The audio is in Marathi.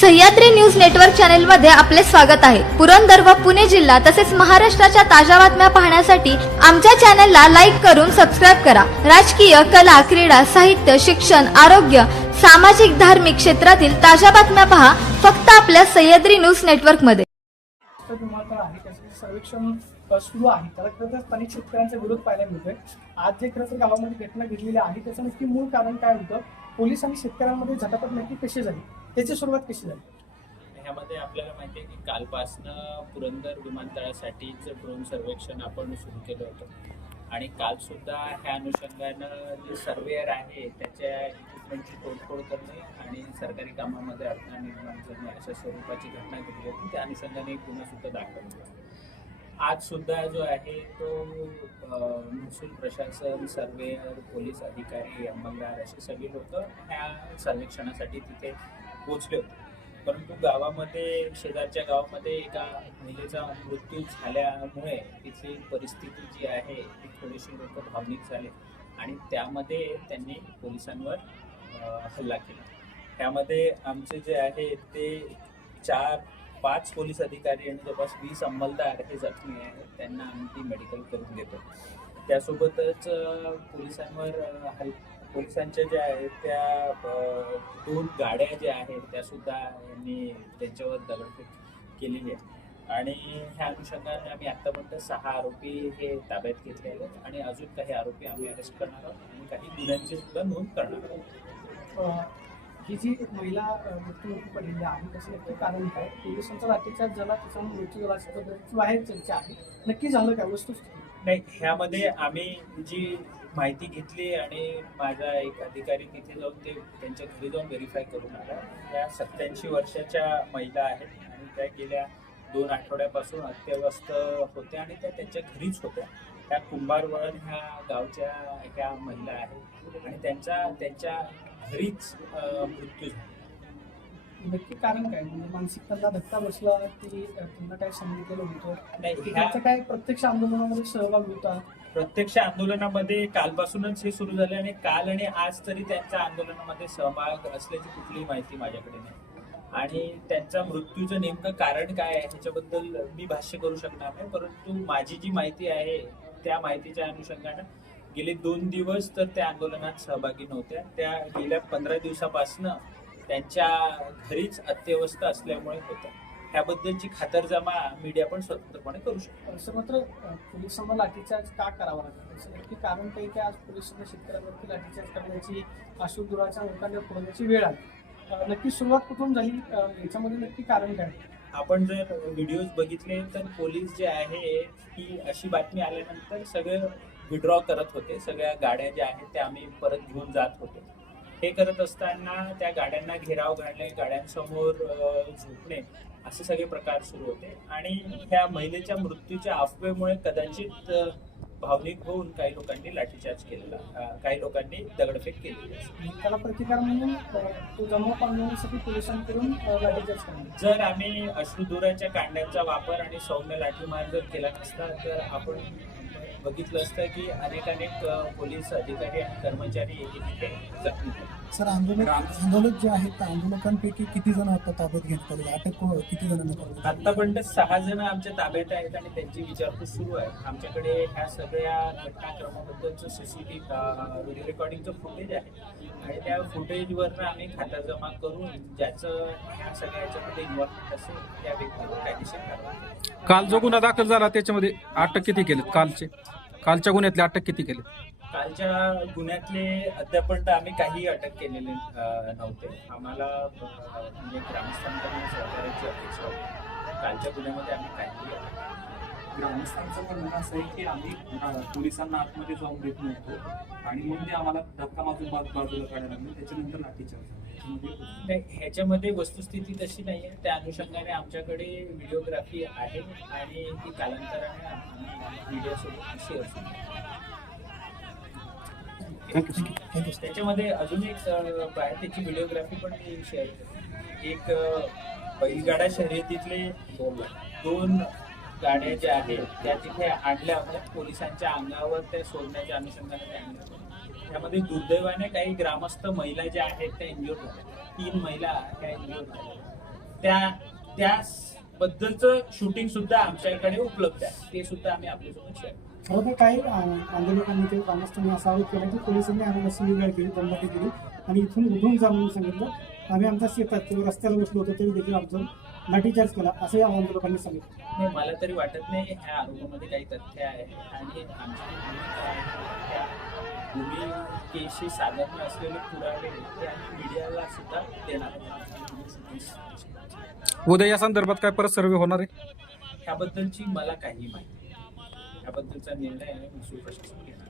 सह्याद्री न्यूज नेटवर्क चॅनलमध्ये आपले स्वागत आहे. पुरंदर व पुणे जिल्हा तसेच महाराष्ट्राच्या ताज्या बातम्या पाहण्यासाठी आमच्या चॅनलला लाईक करून सबस्क्राईब करा. राजकीय कला क्रीडा साहित्य शिक्षण आरोग्य सामाजिक धार्मिक क्षेत्रातील ताज्या बातम्या पहा फक्त आपल्या सह्याद्री न्यूज नेटवर्कमध्ये सर्वेक्षण सुरू आहे. त्याला खरं तर स्थानिक शेतकऱ्यांचा विरोध पाहायला मिळतोय. आज जे खरं तर गावामध्ये घटना घडलेली आहे त्याचं नक्की मूळ कारण काय होतं? पोलीस आणि शेतकऱ्यांमध्ये झटापट नक्की कशी झाली? त्याची सुरुवात कशी झाली? ह्यामध्ये आपल्याला माहिती आहे की कालपासनं पुरंदर विमानतळासाठीच ड्रोन सर्वेक्षण आपण सुरू केलं होतं. आणि काल सुद्धा ह्या अनुषंगानं जे सर्वेअर आहे त्याच्या इक्विपमेंटची तोडफोड करणे आणि सरकारी कामामध्ये अडथळा निर्माण करणे अशा स्वरूपाची घटना घडली होती. त्या अनुषंगाने एक गुन्हा सुद्धा दाखल होता आज सुद्धा जो आहे तो महसूल प्रशासन सर्वेअर पोलीस अधिकारी अंमलदार असे सगळे लोक ह्या सर्वेक्षणासाठी तिथे पोचले होते. परंतु गावामध्ये शेजारच्या गावामध्ये एका महिलेचा मृत्यू झाल्यामुळे तिथली परिस्थिती जी आहे ती थोडीशी लोक भावनिक झाले आणि त्यामध्ये त्यांनी पोलिसांवर हल्ला केला. त्यामध्ये आमचे जे आहे ते चार पाच पोलीस अधिकारी आणि जवळपास वीस अंमलदार हे जखमी आहेत. त्यांना आम्ही ती मेडिकल करून देतो. त्यासोबतच पोलिसांवर हल पोलिसांच्या ज्या आहेत त्या दोन गाड्या ज्या आहेत त्या सुद्धा यांनी त्यांच्यावर दगडफेक केलेली आहे. आणि ह्या अनुषंगाने आम्ही आतापर्यंत सहा आरोपी हे ताब्यात घेतलेले आहेत आणि अजून काही आरोपी आम्ही अरेस्ट करणार आहोत आणि काही गुन्ह्यांची सुद्धा नोंद करणार आहोत. ही जी महिला अ, मृत्यूमुखी पडलेली आहे कसं नक्की कारण काय? पोलिसांचा लाठीचा झाला तिचा मृत्यू झाला असेल तर बाहेर चर्चा आहे. नक्की झालं काय? वस्तू नाही ह्यामध्ये आम्ही जी माहिती घेतली आणि माझा एक अधिकारी तिथे जाऊन ते त्यांच्या घरी जाऊन व्हेरीफाय करून आला. या सत्याऐंशी वर्षाच्या महिला आहेत आणि त्या गेल्या दोन आठवड्यापासून अत्यवस्थ होत्या आणि त्या त्यांच्या घरीच होत्या. त्या कुंभारवळण ह्या गावच्या ह्या महिला आहेत आणि त्यांचा त्यांच्या घरीच मृत्यू झाला. नक्की कारण काय? म्हणजे मानसिक त्यांना धक्का बसला की त्यांना काय सांगितलेलं होतं? नाही की ह्या त्यांचा काय प्रत्यक्ष आंदोलनामध्ये सहभाग होता? प्रत्यक्ष आंदोलनामध्ये कालपासूनच हे सुरू झाले आणि काल आणि आज तरी त्यांच्या आंदोलनामध्ये सहभाग असल्याची कुठलीही माहिती माझ्याकडे नाही. आणि त्यांच्या मृत्यूचं नेमकं कारण काय आहे ह्याच्याबद्दल मी भाष्य करू शकणार नाही परंतु माझी जी माहिती आहे त्या माहितीच्या अनुषंगानं गेले दोन दिवस तर त्या आंदोलनात सहभागी नव्हत्या. त्या गेल्या पंधरा दिवसापासनं त्यांच्या घरीच अत्यवस्थ असल्यामुळे होत्या ह्याबद्दलची खातरजमा मीडिया पण स्वतंत्रपणे करू शकतो. असं मात्र पोलिसांना लाठीचार्ज का करावा लागला? कारण काही की आज पोलिसांना शेतकऱ्यांवरती लाठीचार्ज करण्याची आशुदुराच्या लोकांना फोडण्याची वेळ आली. नक्की सुरुवात कुठून झाली? याच्यामध्ये नक्की कारण काय? आपण जर व्हिडिओज बघितले तर पोलीस जे आहे की अशी बातमी आल्यानंतर सगळे विड्रॉ करत होते. सगळ्या गाड्या ज्या आहेत त्या आम्ही परत घेऊन जात होतो. हे करत असताना त्या गाड्यांना घेराव घालणे गाड्यांसमोर झोपणे असे सगळे प्रकार सुरू होते. आणि ह्या महिलेच्या मृत्यूच्या अफवेमुळे कदाचित भावनिक होऊन काही लोकांनी लाठीचार्ज केलेला काही लोकांनी दगडफेक केलेली त्याला प्रतिकार म्हणून तो जमाव पोलिसांकडून लाठीचार्ज जर आम्ही अश्रुधुराच्या कांड्यांचा वापर आणि सौम्य लाठीमार जर केला नसता तर आपण बघितलं असतं की अनेक अनेक पोलीस अधिकारी आणि कर्मचारी इथे जखमी झाले सर आंदोलक आंदोलक जे आहेत त्या आंदोलकांपैकी किती जण आता ताब्यात घेण्यात आले अटक को- किती जणांना? आतापर्यंत सहा जण आमच्या ताब्यात आहेत आणि त्यांची विचारपूस सुरू आहे. आमच्याकडे ह्या सगळ्या घटनाक्रमाबद्दलचं सीसीटीव्ही व्हिडिओ रेकॉर्डिंगचं फुटेज आहे. आणि त्या फुटेजवरनं आम्ही खातरजमा करून ज्याचं ह्या सगळ्या याच्यामध्ये इन्व्हॉल्वमेंट असेल त्या व्यक्तीवर कायदेशीर कारवाई. काल. जो गुन्हा दाखल झाला त्याच्यामध्ये अटक किती केलेत? कालचे कालच्या गुन्ह्यातले अटक किती केले कालच्या गुन्ह्यातले अद्यापर्यंत आम्ही काही अटक केलेले नव्हते. आम्हाला म्हणजे ग्रामस्थांकडून सहकार्याची अपेक्षा होती. कालच्या गुन्ह्यामध्ये आम्ही काही ग्रामस्थांचं म्हणणं असं आहे की आम्ही पोलिसांना आतमध्ये जाऊन देत नव्हतो. आणि मग ते आम्हाला धक्का मारून बाजू बाजूला काढायला लागले. त्याच्यानंतर लाठीचार्ज ह्याच्यामध्ये वस्तुस्थिती तशी नाही आहे त्या अनुषंगाने आमच्याकडे व्हिडिओग्राफी आहे आणि ती कालांतराने आम्ही मीडियासोबत शेअर सर त्याच्यामध्ये अजून एक बाहेर त्याची व्हिडिओग्राफी पण मी शेअर एक बैलगाडा शर्यतीतले दोन गाड्या ज्या आहेत त्या तिथे आणल्या होत्या. पोलिसांच्या अंगावर त्या सोडण्याच्या अनुषंगाने त्या आणल्या त्यामध्ये दुर्दैवाने काही ग्रामस्थ महिला ज्या आहेत त्या इंजुर्ड झाल्या. तीन महिला त्या इंजुर्ड झाल्या. त्या त्याबद्दलचं शूटिंग सुद्धा आमच्याकडे उपलब्ध आहे. ते सुद्धा आम्ही आपल्यासोबत शेअर खरं तर काही आंदोलकांनी ते ग्रामस्थांनी असा आरोप केला की पोलिसांनी आम्हाला अशी वेळ केली दमदाटी केली आणि इथून उठून जा म्हणून सांगितलं. आम्ही आमच्या शेतात किंवा रस्त्याला बसलो होतो तरी देखील आमचं लाठीचार्ज केला असंही आंदोलकांनी सांगितलं. नाही मला तरी वाटत नाही ह्या आरोपामध्ये काही तथ्य आहे आणि आमची भूमिका आहे. त्या भूमिकेशी साधर्म्य असलेले पुरावे ते आम्ही मीडियाला सुद्धा देणार आहोत. उद्या या संदर्भात काय परत सर्वे होणार आहे? ह्याबद्दलची मला काही माहिती याबद्दलचा निर्णय महसूल प्रशासन घेणार